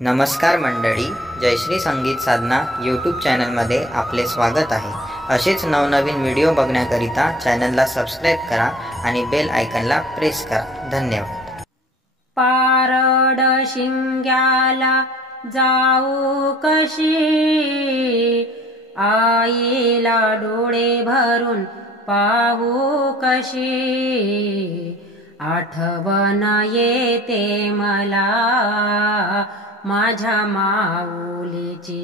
नमस्कार मंडळी, जयश्री संगीत साधना यूट्यूब चॅनलमध्ये आपले स्वागत आहे। असेच नवनवीन व्हिडिओ बघण्याकरिता चॅनलला सबस्क्राइब करा आणि बेल आयकॉनला प्रेस करा। धन्यवाद। पारड शिंग्याला जाऊ कशी, आईला डोळे भरून पाहू कशी, आठवण येते मला माझ्या माऊलीची,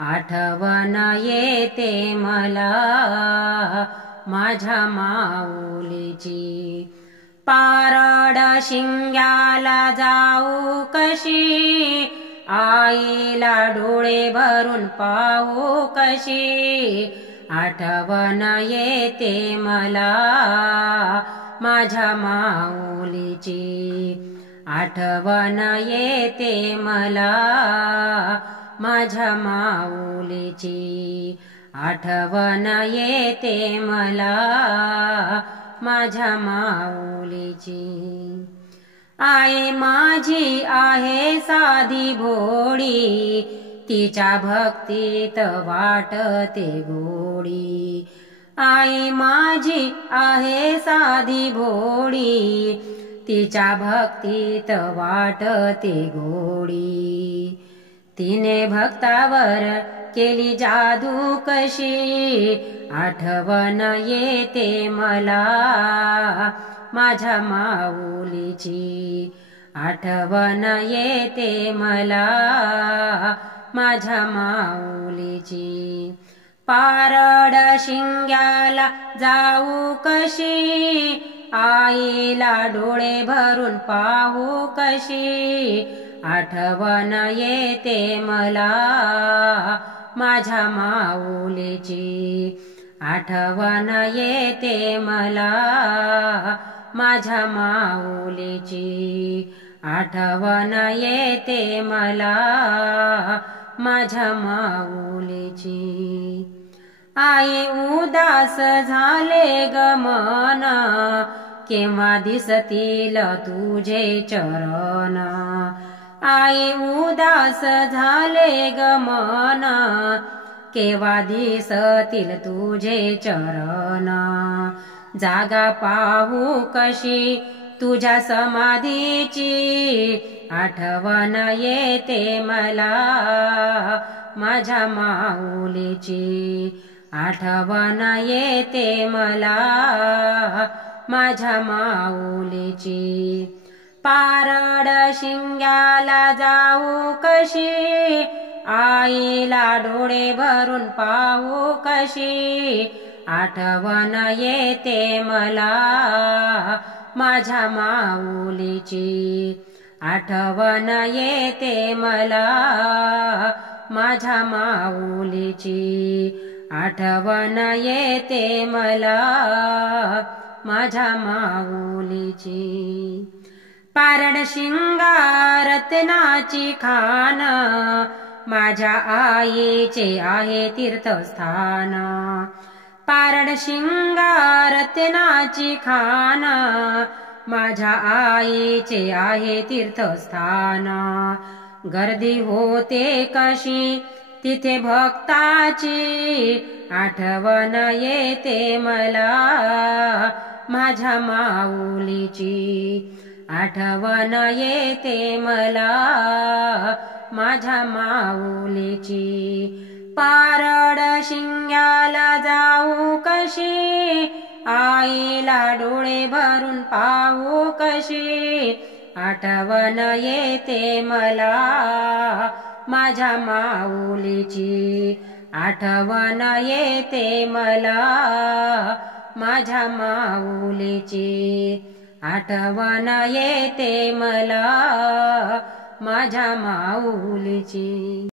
आठवण येते मला माझ्या माऊलीची। पारड शिंग्याला जाऊ कशी, आईला डोळे भरून पाहू कशी, आठवण येते मला माझ्या माऊलीची, आठवण येते मला माझ्या माऊलीची, आठवण येते मला माझ्या माऊलीची। आई माझी आहे साधी भोळी, तिच्या भक्तीत वाटते गोडी, आई माझी आहे साधी भोळी, तिच्या भक्तीत वाटते गोडी। तिने भक्तावर केली जादू कशी, आठवण येते मला माझ्या माऊलीची, आठवण येते मला माझ्या माऊलीची। पारड शिंग्याला जाऊ कशी, आईला डोळे भरून पाहू कशी, आठवण येते मला माझ्या माऊलीची, आठवण येते मला माझ्या माऊलीची, आठवण येते मला माझ्या माऊलीची। आई उदास झाले ग मन, केव्हा दिसतील तुझे चरण, आई उदास झाले ग मन, केव्हा दिसतील तुझे चरण, जागा पाहू कशी तुझ्या समाधीची, आठवण येते मला माझ्या माऊलीची, आठवण येते मला माझ्या माऊलीची। पारड शिंग्याला जाऊ कशी, आईला डोळे भरून पाहू कशी, आठवण येते मला माझ्या माऊलीची, आठवण येते मला माझ्या माऊलीची, आठवण येते मला माझ्या माऊलीची। पारड शिंगा रत्नाची खान, माझ्या आईचे आहे तीर्थस्थान, पारड शिंगा रत्नाची खान, माझ्या आईचे आहे तीर्थस्थान। गर्दी होते कशी तिथे भक्ताची, आठवण येते मला माझ्या माऊलीची, आठवण येते मला माझ्या माऊलीची। पारड शिंग्याला जाऊ कशी, आईला डोळे भरून पाहू कशी, आठवण येते मला माझ्या माऊलीची, आठवण येते मला माझ्या माऊलीची, आठवण येते मला माझ्या माऊलीची।